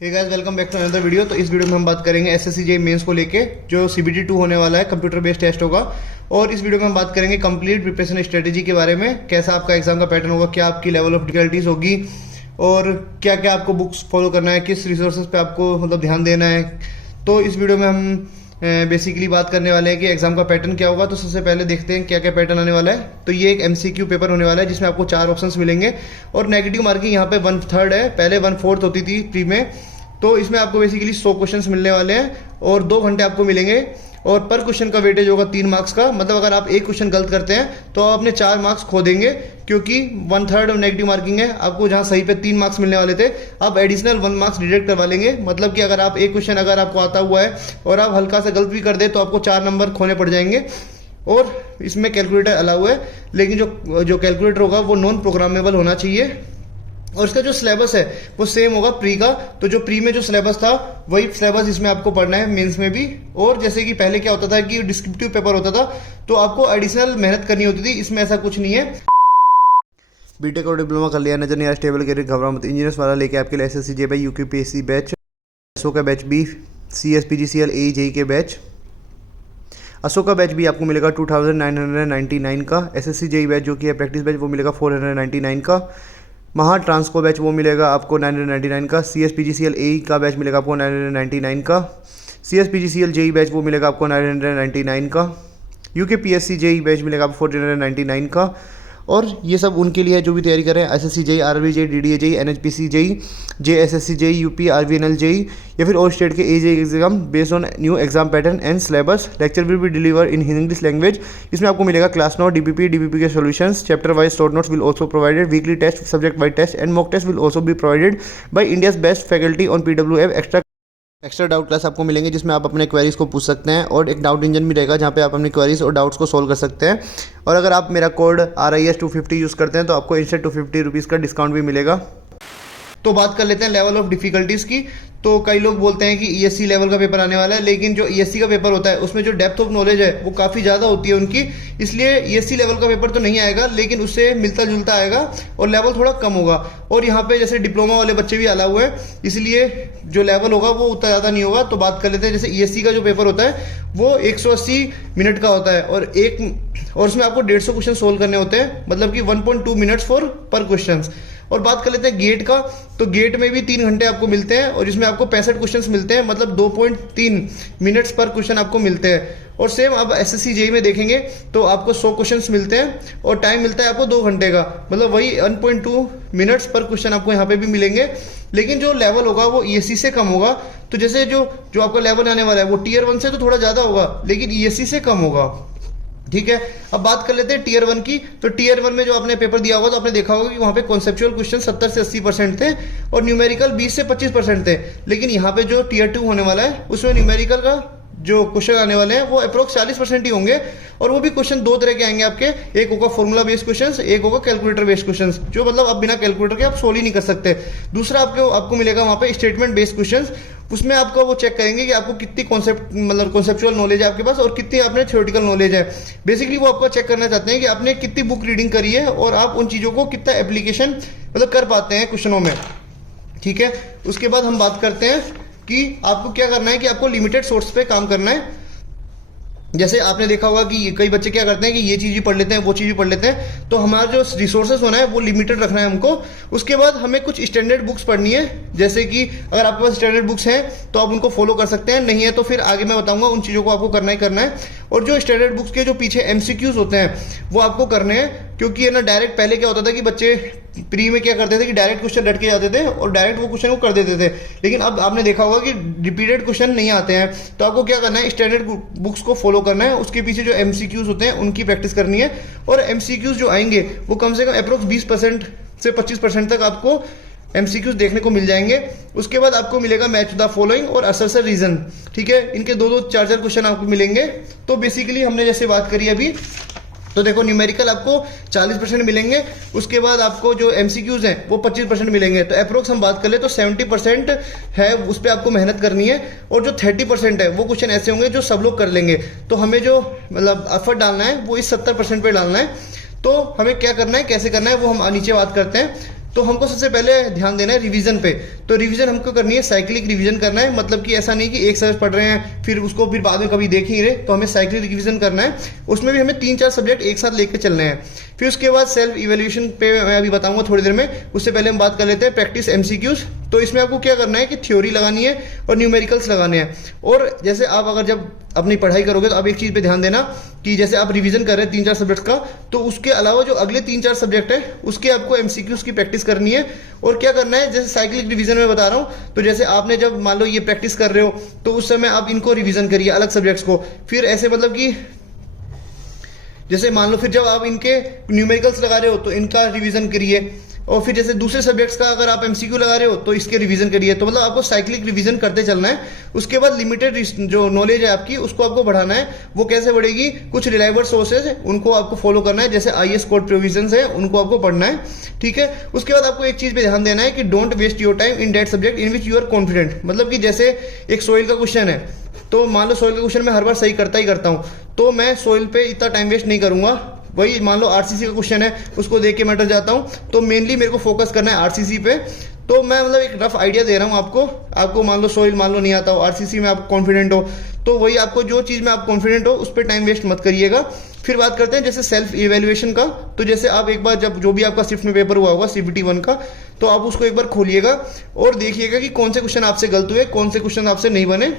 Hey guys, welcome back to another video. तो इस video में हम बात करेंगे एसएससी जेईई मेंस को लेके, जो CBT 2 होने वाला है, कंप्यूटर बेस्ड टेस्ट होगा। और इस वीडियो में हम बात करेंगे कंप्लीट प्रिपरेशन स्ट्रेटेजी के बारे में, कैसा आपका एग्जाम का पैटर्न होगा, क्या आपकी लेवल ऑफ डिफिकल्टीज होगी और क्या क्या आपको बुक्स फॉलो करना है, किस रिसोर्सेज पे आपको मतलब ध्यान देना है। तो इस वीडियो में हम बेसिकली बात करने वाले हैं कि एग्जाम का पैटर्न क्या होगा। तो सबसे पहले देखते हैं क्या क्या पैटर्न आने वाला है। तो ये एक MCQ पेपर होने वाला है जिसमें आपको 4 ऑप्शंस मिलेंगे और नेगेटिव मार्किंग यहाँ पे 1/3 है, पहले 1/4 होती थी प्री में। तो इसमें आपको बेसिकली 100 क्वेश्चंस मिलने वाले हैं और 2 घंटे आपको मिलेंगे और पर क्वेश्चन का वेटेज होगा 3 मार्क्स का। मतलब अगर आप एक क्वेश्चन गलत करते हैं तो आप अपने 4 मार्क्स खो देंगे, क्योंकि 1/3 नेगेटिव मार्किंग है। आपको जहां सही पे 3 मार्क्स मिलने वाले थे, आप एडिशनल 1 मार्क्स डिडक्ट करवा लेंगे। मतलब कि अगर आप एक क्वेश्चन अगर आपको आता हुआ है और आप हल्का सा गलत भी कर दे तो आपको 4 नंबर खोने पड़ जाएंगे। और इसमें कैलकुलेटर अलाउ है, लेकिन जो कैलकुलेटर होगा वो नॉन प्रोग्रामेबल होना चाहिए। और इसका जो सिलेबस है वो सेम होगा प्री का। तो जो प्री में जो सिलेबस था वही सिलेबस इसमें आपको पढ़ना है मेंस में भी। और जैसे कि पहले क्या होता था कि डिस्क्रिप्टिव पेपर होता था तो आपको एडिशनल मेहनत करनी होती थी, इसमें ऐसा कुछ नहीं है। बीटेक और डिप्लोमा कर लिया, नजर नहीं आ स्टेबल करियर, घबरा मत। इंजीनियर्स वाला लेके आपके लिए SSC JE UPSC batch, SO का बैच भी, CSPGCL AE जेईई के बैच। असो का बैच भी आपको मिलेगा 2999 का। SSC जेईई बैच जो कि है प्रैक्टिस बैच वो मिलेगा 499 का। महा ट्रांसको बैच वो मिलेगा आपको 999 का। CSPGCL AE का बैच मिलेगा आपको 999 का। CSPGCL जेईई बैच वो मिलेगा आपको 999 का। UKPSC जेईई बैच मिलेगा आपको 499 का। और ये सब उनके लिए है जो भी तैयारी कर रहे हैं, SSC JE, RRB JE, DDA JE, NHPC JE, JSSC JE, UP RVNL JE या फिर और स्टेट के AJEE exam based on new exam pattern and syllabus. Lecture will be delivered in English language. इसमें आपको मिलेगा क्लास नोट, DPP के solutions, chapter wise short notes will also provided, weekly test, subject wise test and mock test will also be provided by India's best faculty on PWF। Extra doubt class आपको मिलेंगे जिसमें आप अपने queries को पूछ सकते हैं और एक डाउट इंजन भी रहेगा जहाँ पे आप अपनी क्वेरीज और डाउट्स को सॉल्व कर सकते हैं। और अगर आप मेरा कोड RIS 250 यूज़ करते हैं तो आपको इंस्टेंट 250 रुपीज़ का डिस्काउंट भी मिलेगा। तो बात कर लेते हैं लेवल ऑफ डिफिकल्टीज की। तो कई लोग बोलते हैं कि ESC लेवल का पेपर आने वाला है, लेकिन जो ESC का पेपर होता है उसमें जो डेप्थ ऑफ नॉलेज है वो काफ़ी ज़्यादा होती है उनकी, इसलिए ESC लेवल का पेपर तो नहीं आएगा, लेकिन उससे मिलता जुलता आएगा और लेवल थोड़ा कम होगा। और यहाँ पे जैसे डिप्लोमा वाले बच्चे भी अलाउ है, इसलिए जो लेवल होगा वो उतना ज़्यादा नहीं होगा। तो बात कर लेते हैं, जैसे ESC का जो पेपर होता है वो 180 मिनट का होता है और उसमें आपको 150 क्वेश्चन सोल्व करने होते हैं, मतलब कि 1.2 मिनट्स पर क्वेश्चन। और बात कर लेते हैं गेट का। तो गेट में भी 3 घंटे आपको मिलते हैं और इसमें आपको 65 क्वेश्चंस मिलते हैं, मतलब 2.3 मिनट्स पर क्वेश्चन आपको मिलते हैं। और सेम अब SSC जेईई में देखेंगे तो आपको 100 क्वेश्चंस मिलते हैं और टाइम मिलता है आपको 2 घंटे का, मतलब वही 1.2 मिनट्स पर क्वेश्चन आपको यहाँ पे भी मिलेंगे। लेकिन जो लेवल होगा वो ESC से कम होगा। तो जैसे जो आपका लेवल आने वाला है वो Tier 1 से तो थोड़ा ज़्यादा होगा, लेकिन ESC से कम होगा। ठीक है, अब बात कर लेते हैं Tier 1 की। तो Tier 1 में जो आपने पेपर दिया होगा तो आपने देखा होगा कि वहाँ पे कॉन्सेप्चुअल क्वेश्चन 70 से 80% थे और न्यूमेरिकल 20 से 25% थे। लेकिन यहाँ पे जो Tier 2 होने वाला है उसमें न्यूमेरिकल का जो क्वेश्चन आने वाले हैं वो अप्रोक्स 40% ही होंगे। और वो भी क्वेश्चन 2 तरह के आएंगे आपके, एक होगा फॉर्मूला बेस्ड क्वेश्चंस, एक होगा कैलकुलेटर बेस्ड क्वेश्चंस, जो मतलब आप बिना कैलकुलेटर के आप सोल्व ही नहीं कर सकते। दूसरा आपको मिलेगा वहाँ पे स्टेटमेंट बेस्ड क्वेश्चंस। उसमें आपका वो चेक करेंगे कि आपको कितनी कॉन्सेप्चुअल नॉलेज है आपके पास और कितनी आपने थ्योरेटिकल नॉलेज है। बेसिकली वो आपको चेक करना चाहते हैं कि आपने कितनी बुक रीडिंग करी है और आप उन चीज़ों को कितना एप्लीकेशन मतलब कर पाते हैं क्वेश्चनों में। ठीक है, उसके बाद हम बात करते हैं कि आपको क्या करना है, कि आपको लिमिटेड सोर्स पे काम करना है। जैसे आपने देखा होगा कि कई बच्चे क्या करते हैं कि ये चीज़ भी पढ़ लेते हैं, वो चीज़ भी पढ़ लेते हैं। तो हमारा जो रिसोर्सेज होना है वो लिमिटेड रखना है हमको। उसके बाद हमें कुछ स्टैंडर्ड बुक्स पढ़नी है, जैसे कि अगर आपके पास स्टैंडर्ड बुक्स हैं तो आप उनको फॉलो कर सकते हैं, नहीं है तो फिर आगे मैं बताऊंगा उन चीज़ों को आपको करना ही करना है। और जो स्टैंडर्ड बुक्स के जो पीछे MCQs होते हैं वो आपको करने हैं, क्योंकि है ना डायरेक्ट पहले क्या होता था कि बच्चे प्री में क्या करते थे कि डायरेक्ट क्वेश्चन रट के जाते थे और डायरेक्ट वो क्वेश्चन को कर देते थे। लेकिन अब आपने देखा होगा कि रिपीटेड क्वेश्चन नहीं आते हैं, तो आपको क्या करना है, स्टैंडर्ड बुक्स को फॉलो करना है। उसके पीछे जो MCQs होते हैं उनकी प्रैक्टिस करनी है। और MCQs जो आएंगे वो कम से कम अप्रोक्स 20% से 25% तक आपको MCQs देखने को मिल जाएंगे। उसके बाद आपको मिलेगा मैच द फॉलोइंग और असर रीजन। ठीक है, इनके 2-2, 4-4 क्वेश्चन आपको मिलेंगे। तो बेसिकली हमने जैसे बात करी अभी, तो देखो न्यूमेरिकल आपको 40% मिलेंगे। उसके बाद आपको जो MCQs हैं वो 25% मिलेंगे। तो अप्रोक्स हम बात कर ले तो 70% है, उस पर आपको मेहनत करनी है। और जो 30% है वो क्वेश्चन ऐसे होंगे जो सब लोग कर लेंगे। तो हमें जो मतलब एफर्ट डालना है वो इस 70% पे डालना है। तो हमें क्या करना है, कैसे करना है, वो हम नीचे बात करते हैं। तो हमको सबसे पहले ध्यान देना है रिवीजन पे। तो रिवीजन हमको करनी है, साइक्लिक रिवीजन करना है, मतलब कि ऐसा नहीं कि एक सब्जेक्ट पढ़ रहे हैं फिर उसको फिर बाद में कभी देख ही रहे, तो हमें साइक्लिक रिवीजन करना है। उसमें भी हमें 3-4 सब्जेक्ट एक साथ लेकर चलने हैं। फिर उसके बाद सेल्फ इवेल्यूएशन पे मैं अभी बताऊंगा थोड़ी देर में, उससे पहले हम बात कर लेते हैं प्रैक्टिस एमसीक्यूज। तो इसमें आपको क्या करना है कि थ्योरी लगानी है और न्यूमेरिकल्स लगाने हैं। और जैसे आप अगर जब अपनी पढ़ाई करोगे तो आप एक चीज़ पे ध्यान देना कि जैसे आप रिवीजन कर रहे हैं 3-4 सब्जेक्ट का, तो उसके अलावा जो अगले 3-4 सब्जेक्ट है उसके आपको एमसीक्यूज की प्रैक्टिस करनी है। और क्या करना है, जैसे साइक्लिक रिवीजन में बता रहा हूँ, तो जैसे आपने जब मान लो ये प्रैक्टिस कर रहे हो तो उस समय आप इनको रिवीजन करिए अलग सब्जेक्ट्स को। फिर ऐसे मतलब कि जैसे मान लो फिर जब आप इनके न्यूमेरिकल्स लगा रहे हो तो इनका रिवीजन करिए, और फिर जैसे दूसरे सब्जेक्ट्स का अगर आप एमसीक्यू लगा रहे हो तो इसके रिवीजन करिए। तो मतलब आपको साइक्लिक रिवीजन करते चलना है। उसके बाद लिमिटेड जो नॉलेज है आपकी उसको आपको बढ़ाना है। वो कैसे बढ़ेगी, कुछ रिलायबल सोर्सेज है उनको आपको फॉलो करना है, जैसे आईएएस कोड प्रोविजंस है उनको आपको पढ़ना है, ठीक है। उसके बाद आपको एक चीज पे ध्यान देना है कि don't waste your time in that subject in which you are confident. मतलब कि जैसे एक सोइल का क्वेश्चन है, तो मान लो सोइल का क्वेश्चन मैं हर बार सही करता ही करता हूँ, तो मैं सोइल पे इतना टाइम वेस्ट नहीं करूंगा। वही मान लो आरसीसी का क्वेश्चन है, उसको देख के मैं डर जाता हूँ, तो मेनली मेरे को फोकस करना है आरसीसी पे। तो मैं मतलब एक रफ आइडिया दे रहा हूँ आपको मान लो सोइल मान लो नहीं आता हो, आरसीसी में आप कॉन्फिडेंट हो, तो वही आपको जो चीज़ में आप कॉन्फिडेंट हो उस पर टाइम वेस्ट मत करिएगा। फिर बात करते हैं जैसे सेल्फ इवेल्युएशन का। तो जैसे आप एक बार जब जो भी आपका शिफ्ट में पेपर हुआ होगा CBT 1 का, तो आप उसको एक बार खोलिएगा और देखिएगा कि कौन से क्वेश्चन आपसे गलत हुए, कौन से क्वेश्चन आपसे नहीं बने।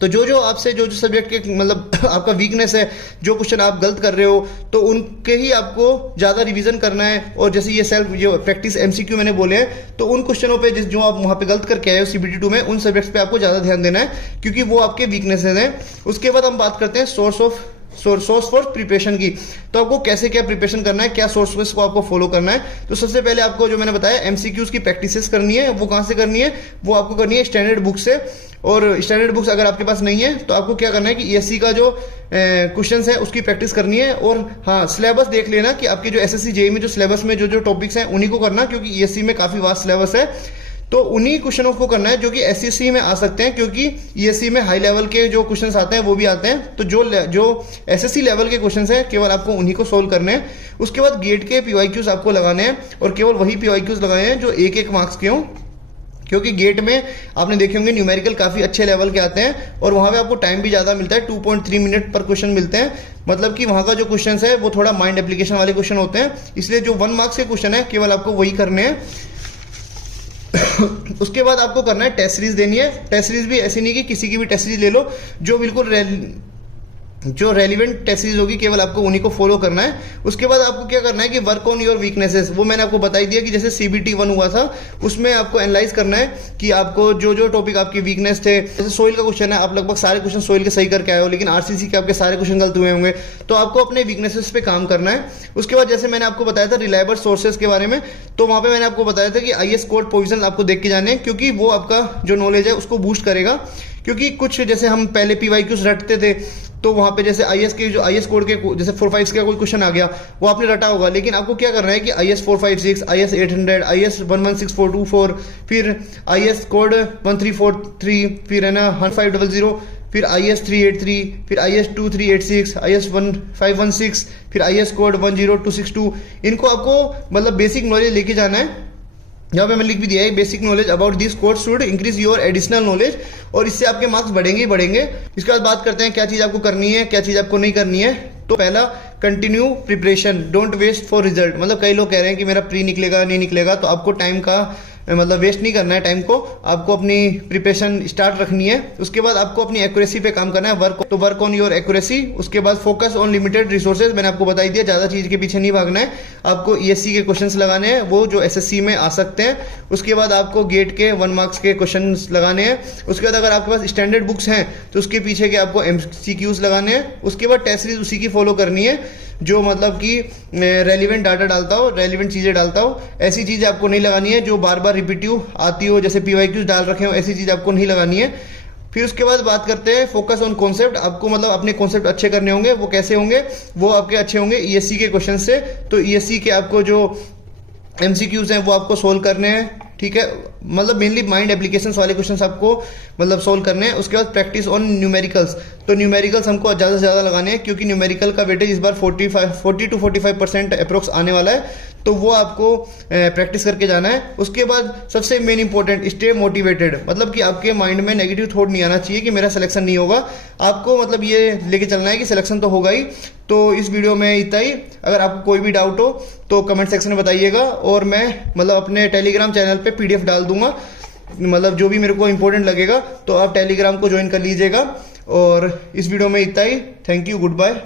तो जो आपसे जो सब्जेक्ट के मतलब आपका वीकनेस है, जो क्वेश्चन आप गलत कर रहे हो, तो उनके ही आपको ज़्यादा रिवीजन करना है। और जैसे ये सेल्फ जो प्रैक्टिस एमसीक्यू मैंने बोले हैं, तो उन क्वेश्चनों पे जो आप वहाँ पे गलत करके आए हो CBT 2 में, उन सब्जेक्ट्स पे आपको ज़्यादा ध्यान देना है क्योंकि वो आपके वीकनेसेस हैं। उसके बाद हम बात करते हैं सोर्स फॉर प्रिपरेशन की। तो आपको कैसे क्या प्रिपरेशन करना है, क्या सोर्सेस को आपको फॉलो करना है। तो सबसे पहले आपको जो मैंने बताया एमसीक्यूज की प्रैक्टिसेस करनी है। वो कहाँ से करनी है, वो आपको करनी है स्टैंडर्ड बुक से। और स्टैंडर्ड बुक्स अगर आपके पास नहीं है तो आपको क्या करना है कि ESC का जो क्वेश्चंस है उसकी प्रैक्टिस करनी है। और हाँ, सिलेबस देख लेना कि आपके जो SSC JEE में जो सिलेबस में जो टॉपिक्स हैं उन्हीं को करना, क्योंकि ESC में काफ़ी वास्ट सिलेबस है। तो उन्हीं क्वेश्चनों को करना है जो कि SSC में आ सकते हैं, क्योंकि ESC में हाई लेवल के जो क्वेश्चंस आते हैं वो भी आते हैं। तो जो SSC लेवल के क्वेश्चंस हैं केवल आपको उन्हीं को सोल्व करने हैं। उसके बाद गेट के PYQs आपको लगाने हैं, और केवल वही PYQs लगाए हैं जो 1-1 मार्क्स के हों, क्योंकि गेट में आपने देखे होंगे न्यूमेरिकल काफ़ी अच्छे लेवल के आते हैं और वहाँ पे आपको टाइम भी ज़्यादा मिलता है, 2.3 मिनट पर क्वेश्चन मिलते हैं। मतलब कि वहाँ का जो क्वेश्चन है वो थोड़ा माइंड एप्लीकेशन वाले क्वेश्चन होते हैं, इसलिए जो 1 मार्क्स के क्वेश्चन है केवल आपको वही करने हैं। उसके बाद आपको करना है टेस्ट सीरीज देनी है। टेस्ट सीरीज भी ऐसी नहीं कि किसी की भी टेस्ट सीरीज ले लो, जो बिल्कुल जो रेलिवेंट टेस्ट सीरीज होगी केवल आपको उन्हीं को फॉलो करना है। उसके बाद आपको क्या करना है कि वर्क ऑन योर वीकनेसेस। वो मैंने आपको बता ही दिया कि जैसे CBT 1 हुआ था, उसमें आपको एनालाइज करना है कि आपको जो टॉपिक आपके वीकनेस थे, जैसे सोइल का क्वेश्चन है, आप लगभग सारे क्वेश्चन सोइल के सही करके आए हो, लेकिन RCC के आपके सारे क्वेश्चन गलत हुए होंगे, तो आपको अपने वीकनेसेस पे काम करना है। उसके बाद जैसे मैंने आपको बताया था रिलायबल सोर्सेज के बारे में, तो वहाँ पे मैंने आपको बताया था कि IAS कोड प्रोविजन आपको देख के जाने हैं, क्योंकि वो आपका जो नॉलेज है उसको बूस्ट करेगा। क्योंकि कुछ जैसे हम पहले PYQs रटते थे, तो वहाँ पे जैसे IAS के जो IAS कोड के जैसे 456 का कोई क्वेश्चन आ गया, वो आपने रटा होगा, लेकिन आपको क्या करना है कि IAS 456, IAS 800, IAS 116424, फिर IAS कोड 1343, फिर है ना 1500, फिर IAS 383, फिर IAS 2386, IAS 1516, फिर IAS कोड 10262। इनको आपको मतलब बेसिक नॉलेज लेके जाना है। यहाँ पे मैंने लिख भी दिया है, basic knowledge about this course should increase your additional knowledge, और इससे आपके मार्क्स बढ़ेंगे ही बढ़ेंगे। इसके बाद बात करते हैं क्या चीज़ आपको करनी है, क्या चीज़ आपको नहीं करनी है। तो पहला, continue preparation, don't waste for result. मतलब कई लोग कह रहे हैं कि मेरा प्री निकलेगा नहीं निकलेगा, तो आपको टाइम का मतलब वेस्ट नहीं करना है टाइम को, आपको अपनी प्रिपरेशन स्टार्ट रखनी है। उसके बाद आपको अपनी एक्यूरेसी पे काम करना है, वर्क ऑन योर एक्यूरेसी। उसके बाद फोकस ऑन लिमिटेड रिसोर्सेज, मैंने आपको बता ही दिया, ज़्यादा चीज़ के पीछे नहीं भागना है। आपको ESC के क्वेश्चंस लगाने हैं, वो जो SSC में आ सकते हैं। उसके बाद आपको गेट के 1 मार्क्स के क्वेश्चन लगाने हैं। उसके बाद अगर आपके पास स्टैंडर्ड बुक्स हैं तो उसके पीछे के आपको MCQs लगाने हैं। उसके बाद टेस्ट सीरीज उसी की फॉलो करनी है जो मतलब कि रेलिवेंट डाटा डालता हो, रेलिवेंट चीज़ें डालता हो। ऐसी चीज़ें आपको नहीं लगानी है जो बार बार रिपीटिव आती हो, जैसे PYQs डाल रखे हो, ऐसी चीज़ आपको नहीं लगानी है। फिर उसके बाद बात करते हैं फोकस ऑन कॉन्सेप्ट। आपको मतलब अपने कॉन्सेप्ट अच्छे करने होंगे। वो कैसे होंगे, वो आपके अच्छे होंगे ESC के क्वेश्चन से। तो ESC के आपको जो MCQs हैं वो आपको सोल्व करने हैं, ठीक है, मतलब मेनली माइंड एप्लीकेशंस वाले क्वेश्चंस आपको मतलब सोल्व करने हैं। उसके बाद प्रैक्टिस ऑन न्यूमेरिकल्स, तो न्यूमेरिकल्स हमको ज़्यादा से ज़्यादा लगाने हैं क्योंकि न्यूमेरिकल का वेटेज इस बार 40 to 45% अप्रोक्स आने वाला है, तो वो आपको प्रैक्टिस करके जाना है। उसके बाद सबसे मेन इंपॉर्टेंट, स्टे मोटिवेटेड, मतलब कि आपके माइंड में नेगेटिव थॉट नहीं आना चाहिए कि मेरा सिलेक्शन नहीं होगा। आपको मतलब ये लेके चलना है कि सिलेक्शन तो होगा ही। तो इस वीडियो में इतना ही। अगर आपको कोई भी डाउट हो तो कमेंट सेक्शन में बताइएगा, और मैं मतलब अपने टेलीग्राम चैनल पे PDF डाल दूंगा, मतलब जो भी मेरे को इंपॉर्टेंट लगेगा, तो आप टेलीग्राम को ज्वाइन कर लीजिएगा। और इस वीडियो में इतना ही। Thank you, good bye.